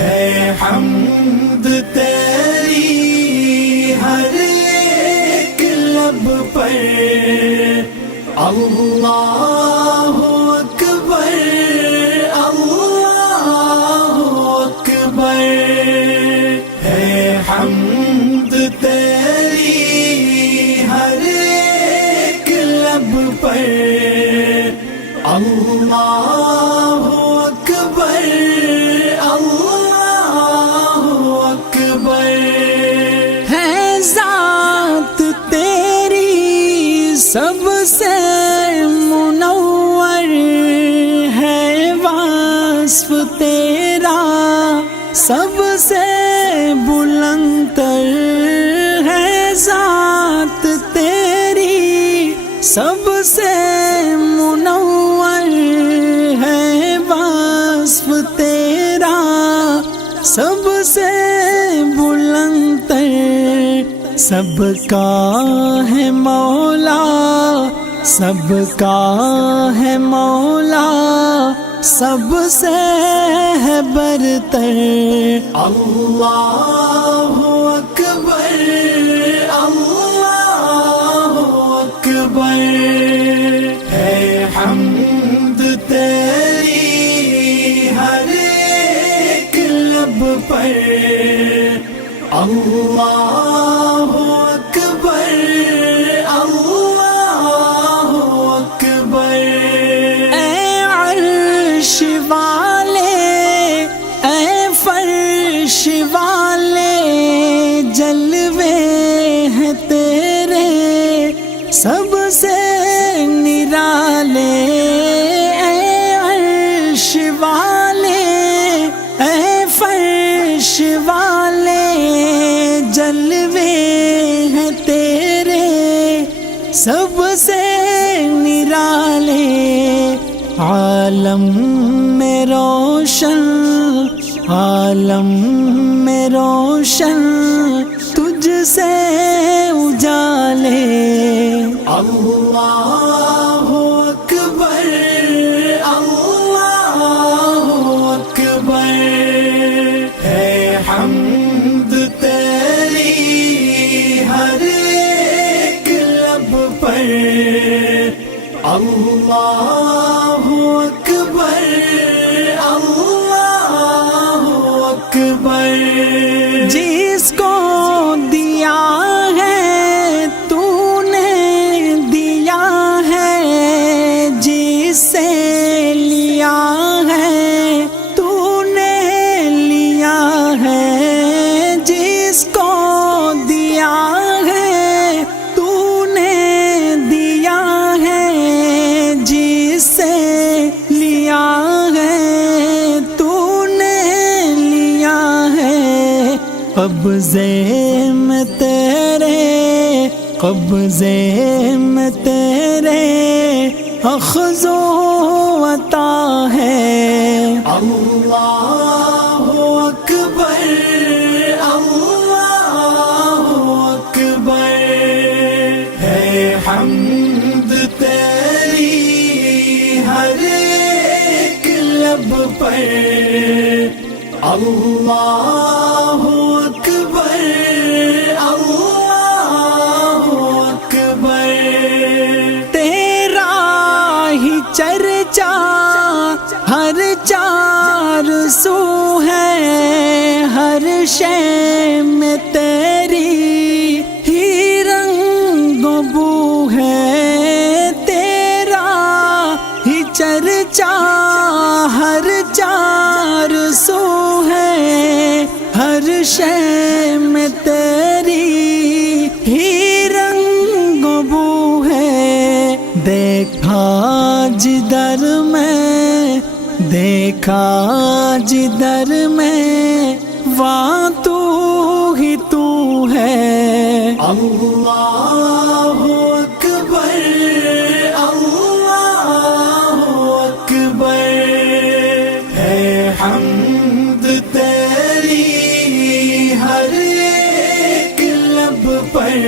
ہے حمد تیری ہر ایک لب پر، اللہ اکبر اللہ اکبر، ہے حمد تیری ہر ایک لب پر، اللہ اکبر اللہ اکبر، ہے ذات تیری سب سے منور، ہے وصف تیرا سب سے بلند تر، ہے ذات تیری سب سے منور، ہے وصف تیرا سب سے بلند تر، سب کا ہے مولا سب کا ہے مولا سب سے ہے برتر، اللہ اکبر اللہ اکبر، ہے حمد تیری ہر ایک لب پر، اللہ اکبر اللہ اکبر، اے عرش والے اے فرش والے جلوے ہیں تیرے سب سے نرالے، اے عرش والے اے فرش والے جلوے ہیں تیرے سب سے نرالے، عالم میں روشن عالم میں روشن تجھ سے اجالے، اللہ اکبر اللہ اکبر، ہے حمد تیری ہر ایک لب پر، اللہ اکبر اللہ اکبر، جس کو دیا ہے تو نے دیا ہے، جس سے لیا ہے تو نے لیا ہے، جس کو دیا ہے تو نے دیا ہے، جس سے لیا ہے تو نے لیا ہے، قبضے میں تیرے قبضے میں تیرے اخذ و عطا ہے، اللہ اکبر اللہ اکبر، ہے حمد تیری ہر ایک لب پر، اللہ اکبر اللہ اکبر، تیرا ہی چرچا ہر چار سو ہے، ہر شے میں تیری ہی رنگ و بو ہے، تیرا ہی چرچا ہر چار سو ہے، ہر شے میں تیری ہی رنگ و بو ہے، دیکھا جدھر میں دیکھا جدھر میں وہاں تو ہی تو ہے، اللہ اکبر اللہ اکبر، ہے حمد تیری ہر ایک لب پر،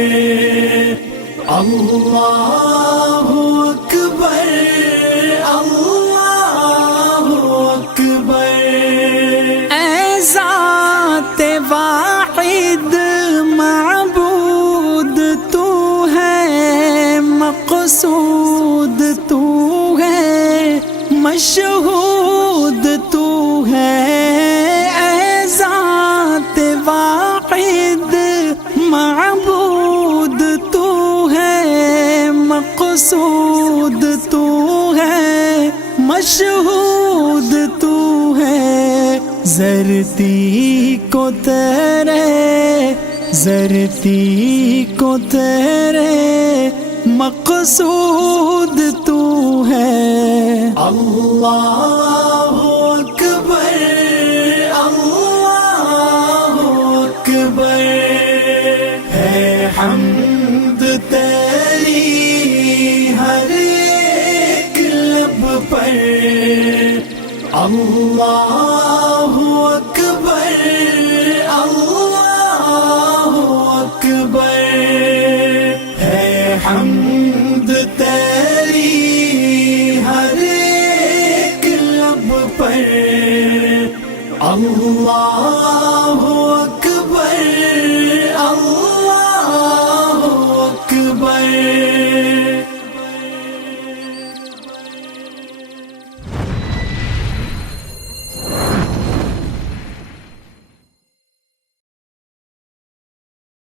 اللہ اکبر اللہ اکبر، ایسا مشہود تو ہے اے ذات واحد، معبود تو ہے، مقصود تو ہے، مشہود تو ہے، زرتی کو تیرے، زرتی کو تیرے مقصود تو ہے۔ اللہ اکبر، اللہ اکبر، ہے حمد تیری ہر ایک لب پر۔ اللہ اکبر، اللہ اکبر، ہے حمد تیری ہر ایک لب پر۔ اللہ اکبر۔